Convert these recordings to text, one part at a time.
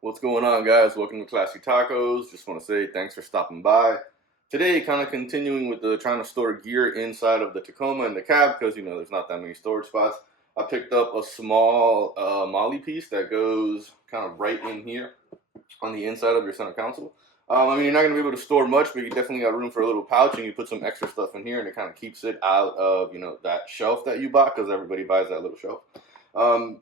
What's going on, guys? Welcome to Classy Tacos. Just want to say thanks for stopping by. Today, kind of continuing with the trying to store gear inside of the Tacoma in the cab because, there's not that many storage spots. I picked up a small Molle piece that goes kind of right in here on the inside of your center console. You're not going to be able to store much, but you definitely got room for a little pouch, and you put some extra stuff in here, and it kind of keeps it out of, that shelf that you bought, because everybody buys that little shelf.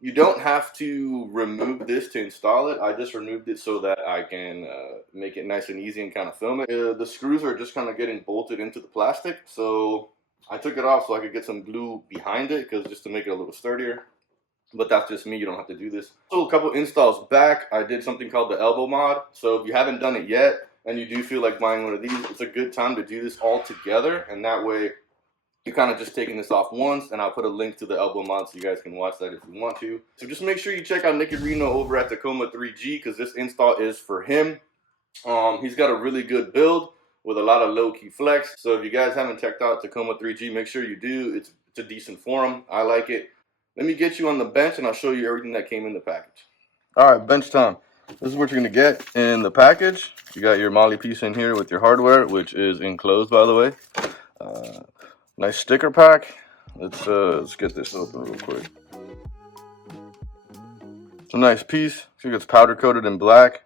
You don't have to remove this to install it. I just removed it so that I can make it nice and easy and kind of film it. The screws are just kind of getting bolted into the plastic, so I took it off so I could get some glue behind it, just to make it a little sturdier. But that's just me, you don't have to do this. So a couple installs back, I did something called the elbow mod. So if you haven't done it yet, and you do feel like buying one of these, it's a good time to do this all together, and that way you're kind of just taking this off once, and I'll put a link to the elbow mod so you guys can watch that if you want to. So just make sure you check out Nicky Reno over at Tacoma 3G, because this install is for him. He's got a really good build with a lot of low-key flex. So if you guys haven't checked out Tacoma 3G, make sure you do. It's a decent forum. I like it. Let me get you on the bench, and I'll show you everything that came in the package. All right, bench time. This is what you're going to get in the package. You got your Molle piece in here with your hardware, which is enclosed, by the way. Nice sticker pack. Let's get this open real quick. It's a nice piece. It gets powder coated in black.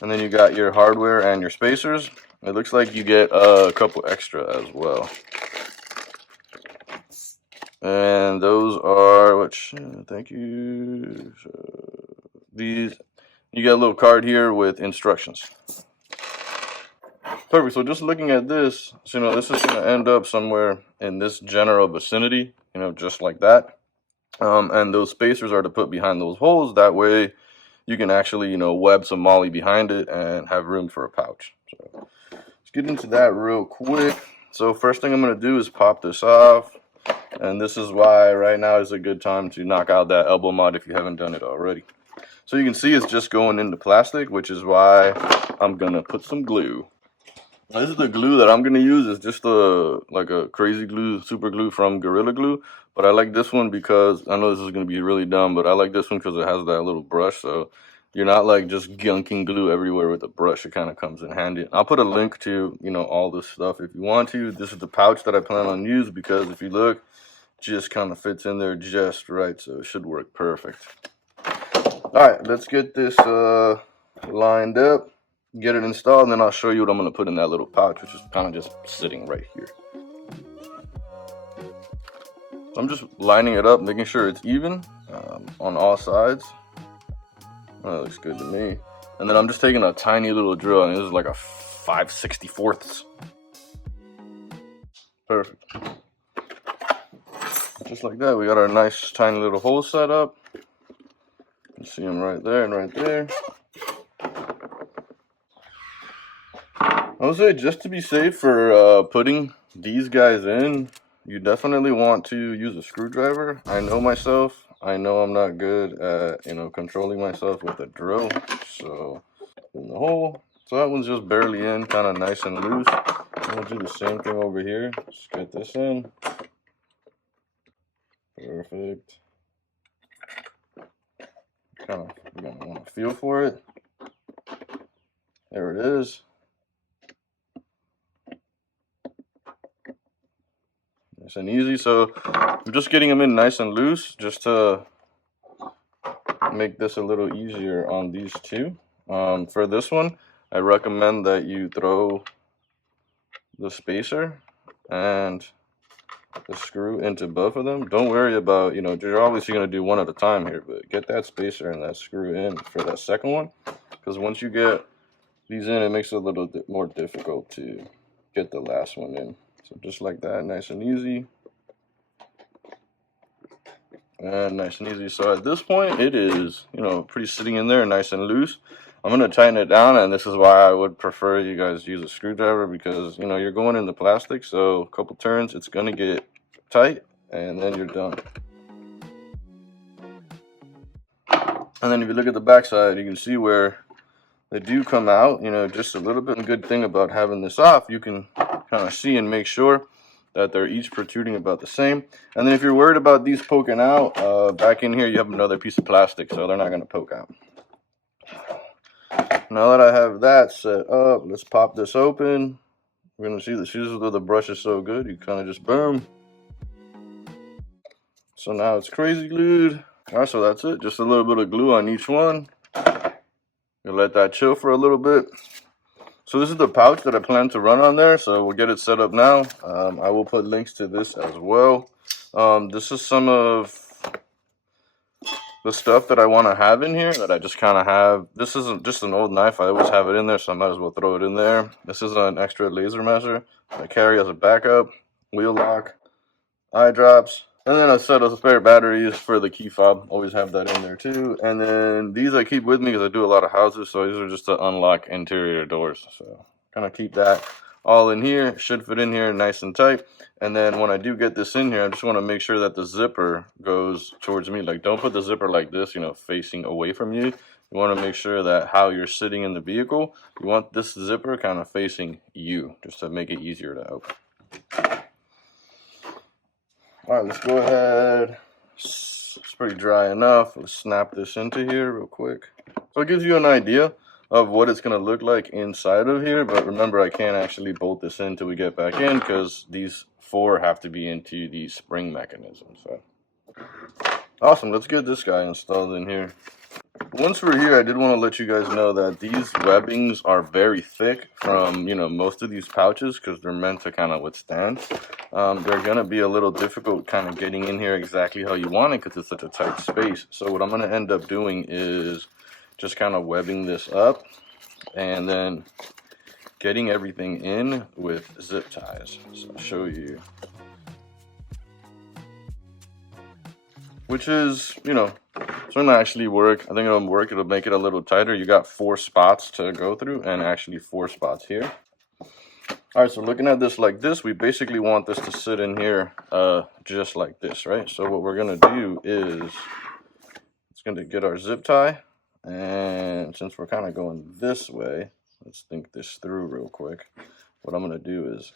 And then you got your hardware and your spacers. It looks like you get a couple extra as well. And those are, thank you. These, you get a little card here with instructions. Perfect. So just looking at this, this is going to end up somewhere in this general vicinity, just like that. And those spacers are to put behind those holes. That way you can actually, web some Molle behind it and have room for a pouch. So let's get into that real quick. So first thing I'm going to do is pop this off. And this is why right now is a good time to knock out that elbow mod if you haven't done it already. So you can see it's just going into plastic, which is why I'm going to put some glue. Now, this is the glue that I'm going to use. It's just like a crazy glue, super glue from Gorilla Glue. But I like this one because, I know this is going to be really dumb, but I like this one because it has that little brush. So you're not like just gunking glue everywhere with a brush. It kind of comes in handy. I'll put a link to, all this stuff if you want to. This is the pouch that I plan on using because if you look, it just kind of fits in there just right. So it should work perfect. All right, let's get this lined up. Get it installed, and then I'll show you what I'm going to put in that little pouch, which is kind of just sitting right here. So I'm just lining it up, making sure it's even on all sides. That looks good to me. And then I'm just taking a tiny little drill, and this is like a 5/64. Perfect. Just like that, we got our nice tiny little hole set up. You see them right there and right there. I would say just to be safe for putting these guys in, you definitely want to use a screwdriver. I know myself. I know I'm not good at, controlling myself with a drill. So, in the hole. So that one's just barely in, kind of nice and loose. I'm going to do the same thing over here. Just get this in. Perfect. Kind of, you're going to want to feel for it. There it is. Nice and easy. So I'm just getting them in nice and loose just to make this a little easier on these two. For this one, I recommend that you throw the spacer and the screw into both of them. Don't worry about, you're obviously going to do one at a time here, but get that spacer and that screw in for that second one, because once you get these in, it makes it a little bit more difficult to get the last one in. So just like that, nice and easy. And nice and easy. So at this point, it is, pretty sitting in there, nice and loose. I'm going to tighten it down, and this is why I would prefer you guys use a screwdriver, because, you're going in the plastic, so a couple turns, it's going to get tight, and then you're done. And then if you look at the back side, you can see where they do come out, just a little bit. The good thing about having this off, you can kind of see and make sure that they're each protruding about the same. And then if you're worried about these poking out, back in here you have another piece of plastic, so they're not going to poke out. Now that I have that set up, let's pop this open. We're gonna see this is where the brush is so good. You kind of just boom. So now it's crazy glued. All right, so that's it. Just a little bit of glue on each one. You'll let that chill for a little bit. So this is the pouch that I plan to run on there. So we'll get it set up now. I will put links to this as well. This is some of the stuff that I want to have in here that I just kind of have. This isn't just an old knife. I always have it in there, so I might as well throw it in there. This is an extra laser measure I carry as a backup, wheel lock, eye drops, and then a set of spare batteries for the key fob. Always have that in there too. And then these I keep with me because I do a lot of houses, so these are just to unlock interior doors. So kind of keep that all in here. Should fit in here nice and tight. And then when I do get this in here, I just want to make sure that the zipper goes towards me. Like, don't put the zipper like this, you know, facing away from you. You want to make sure that how you're sitting in the vehicle, you want this zipper kind of facing you, just to make it easier to open. All right, let's go ahead. It's pretty dry enough. Let's snap this into here real quick. So it gives you an idea of what it's going to look like inside of here. But remember, I can't actually bolt this in until we get back in because these 4 have to be into the spring mechanism. So awesome. Let's get this guy installed in here. Once we're here, I did want to let you guys know that these webbings are very thick from, you know, most of these pouches because they're meant to kind of withstand. They're going to be a little difficult kind of getting in here exactly how you want it because it's such a tight space. So what I'm going to end up doing is just kind of webbing this up and then getting everything in with zip ties. So I'll show you. Which is, you know, it's going to actually work. I think it'll work. It'll make it a little tighter. You got 4 spots to go through and actually 4 spots here. All right, so looking at this like this, we basically want this to sit in here just like this, right? So what we're going to do is it's going to get our zip tie. And since we're kind of going this way, let's think this through real quick. What I'm going to do is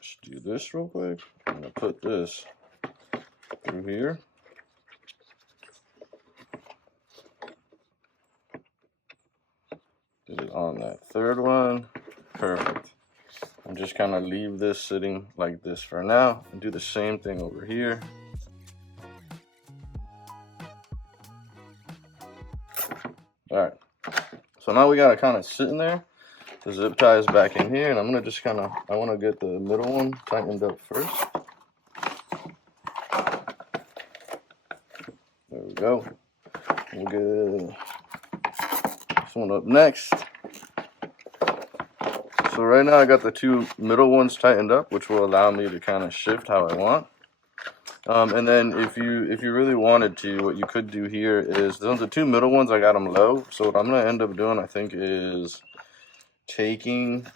just do this real quick. I'm going to put this through here. Get it on that 3rd one. Perfect. And just kind of leave this sitting like this for now and do the same thing over here. All right. So now we got it kind of sitting there. The zip tie is back in here, and I'm going to just kind of, I want to get the middle one tightened up first. There we go. We'll get this one up next. So right now I got the 2 middle ones tightened up, which will allow me to kind of shift how I want. And then if you really wanted to, what you could do here is, the 2 middle ones, I got them low. So what I'm going to end up doing, I think, is taking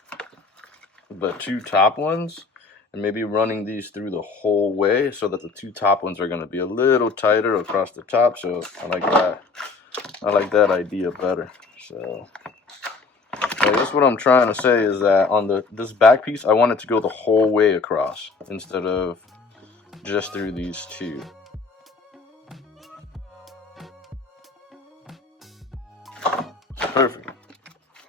the 2 top ones and maybe running these through the whole way so that the 2 top ones are going to be a little tighter across the top. So I like that. I like that idea better. So I guess what I'm trying to say is that on this back piece, I want it to go the whole way across instead of just through these 2. Perfect.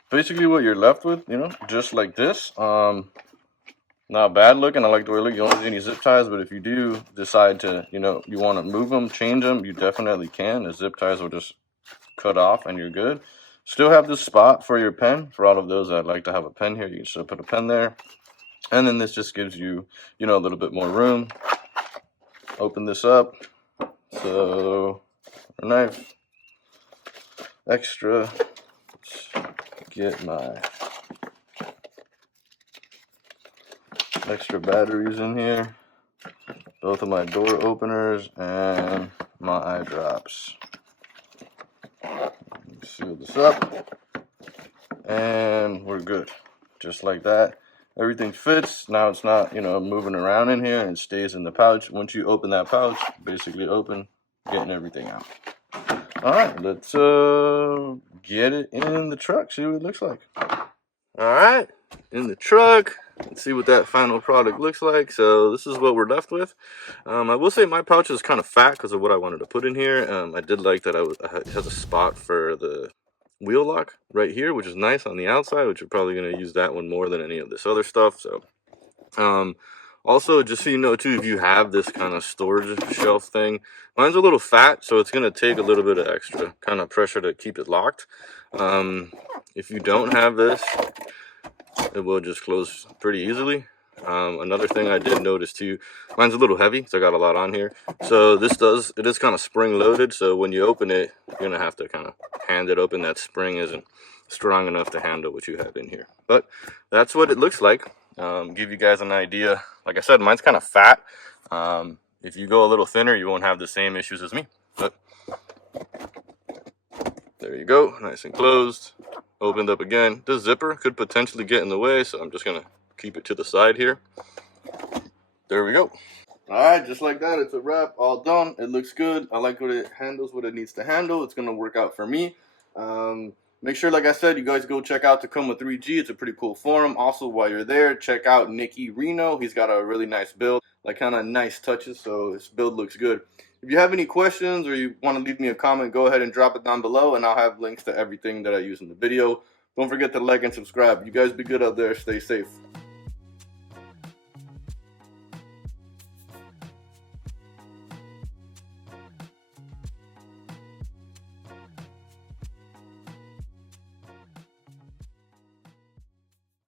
Basically what you're left with, you know, just like this. Not bad looking. I like the way it looks. You don't need any zip ties, but if you do decide to, you know, you want to move them, change them, you definitely can. The zip ties will just cut off and you're good. Still have this spot for your pen. For all of those that like to have a pen here, you can still put a pen there. And then this just gives you, you know, a little bit more room. Open this up. So, a knife. Extra. Let's get my extra batteries in here. Both of my door openers and my eye drops. Seal this up. And we're good. Just like that. Everything fits. Now it's not, you know, moving around in here, and it stays in the pouch. Once you open that pouch, basically open, getting everything out. All right, let's get it in the truck, see what it looks like. All right, in the truck. Let's see what that final product looks like. So this is what we're left with. I will say my pouch is kind of fat because of what I wanted to put in here. I did like that it has a spot for the wheel lock right here, which is nice on the outside, which you're probably going to use that one more than any of this other stuff. So also, just so you know too, if you have this kind of storage shelf thing, mine's a little fat, so it's going to take a little bit of extra kind of pressure to keep it locked. If you don't have this, it will just close pretty easily. Another thing I did notice too, mine's a little heavy, so I got a lot on here. So it is kind of spring loaded, so when you open it, you're gonna have to kind of hand it open. That spring isn't strong enough to handle what you have in here. But that's what it looks like. Give you guys an idea. Like I said, mine's kind of fat. If you go a little thinner, you won't have the same issues as me. But there you go, nice and closed. Opened up again. This zipper could potentially get in the way, so I'm just gonna keep it to the side here. There we go. All right, just like that, it's a wrap, all done. It looks good. I like what it handles, what it needs to handle. It's gonna work out for me. Make sure, like I said, you guys go check out Tacoma 3G. It's a pretty cool forum. Also, while you're there, check out Nicky Reno. He's got a really nice build, like kind of nice touches, so his build looks good. If you have any questions or you want to leave me a comment, go ahead and drop it down below, and I'll have links to everything that I use in the video. Don't forget to like and subscribe. You guys be good out there. Stay safe.